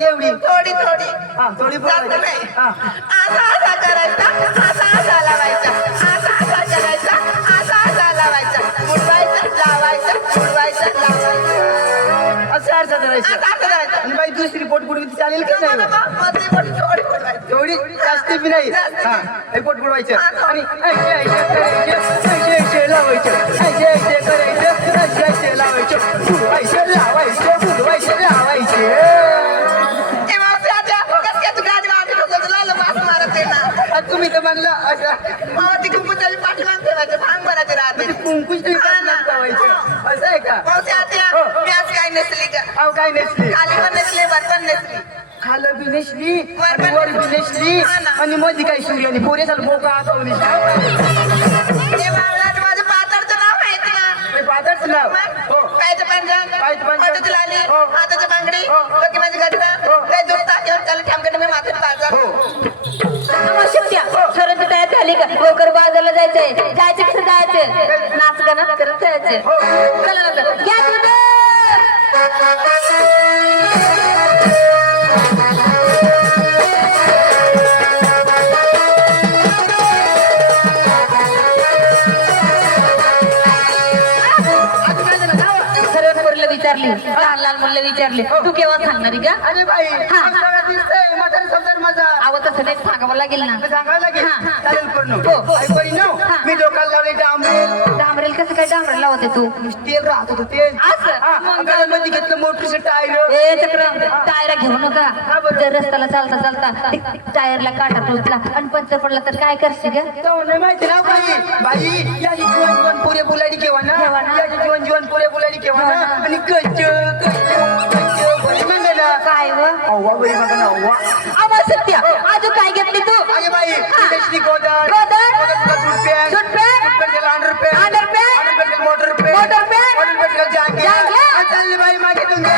एवढी थोडी थोडी हा थोडी जास्त बोलायची. नाही. हा असा असा करायचा, असा असा लावायचा, असा असा करायचा, असा असा लावायचा, बुडवायचं लावायचं, बुडवायचं लावायचं, असं अर्थ करायचं. असा असं करायचं. आणि बाई दुसरी पोट बुडवली चालेल की नाही मला मधली बोटी थोडी बुडवायची. एवढी जास्त बी नाही. हा हे पोट बुडवायचं आणि ऐसे ऐसे करायचं, ऐसे ऐसे लावायचं, ऐसे ऐसे करायचं, ऐसे ऐसे लावायचं, बुडवायचं लावायचं, बुडवायचं लावायचं. ए मावशी आत्या, कसं काय तू गाडी वाजवत होता? तुला आलं वास मारत आहे ना. आता तुम्ही तर म्हणलं असं मामा ती कुंकुमच्याची पाठीमागे ठेवायचं, भांग भरायचे राहते. कुंकुच लावायचं असं आहे का? मावशी आत्या, मी आज काय नसली का? अहो काय नसली, खाली पण नसली, वर पण नसली. खालं बी नसली आणि वर बी नसली आणि मध्ये काही सूर्याने पोरे झालं बोका आठवली ए बावळा, तू माझं पातळचं नाव माहिती का? पादरच नाव. हो पायाचं पंजन, पायाचं पंजन. हाताची लाली, हो. हाताची बांगडी, हो. डोकी माझी गजरा, हो. लय दुखता घेऊन चालू ठेमकडे मी माथ्यात पाजा. खरं तर तयार झाली का लवकर बाजारला जायचंय जायचं कसं जायचं नाच गाणं करत जायचं चला लवकर. घ्या तुझं. सर्व पोरीला विचारली लहान लहान मुलं विचारले तू केव्हा सांगणारी का अरे बाई हा. सगळं दिसतंय म्हातारी समजार माझा आवत तसं नाही सांगावं लागेल ना सांगायला लागेल हा. चालेल पूर्ण हो. आई बरी नव हा. मी डोक्याला लावले डांबरेल डांबरेल कसं काय डांबरेल लावते तू तेल राहत होतं तेल असं? गळ्यामध्ये घेतलं मोटरचं टायर ए चक्र टायरा घेऊ नका का बरं? जर रस्त्याला चालता चालता ते टायरला काटा टोचला आणि पंचर पडला तर काय करशील ग नाही माहिती ना बाई बाई या जीवन जीवन पुरे बोलाडी केव्हा ना केव्हा ना? या जीवन जीवन पुरे बोलाडी केव्हा ना आणि गच्च बरी मागा ना काय व अव्वा बरी मागा ना अव्वा आवाज सत्य अजून काय घेतली तू अगे बाई इंडस्ट्री गोदर गोदर? Suit pant suit pant? Underpant underpant? Motor pant motor pant? जागे जागे? चालली बाई मागे तुमच्या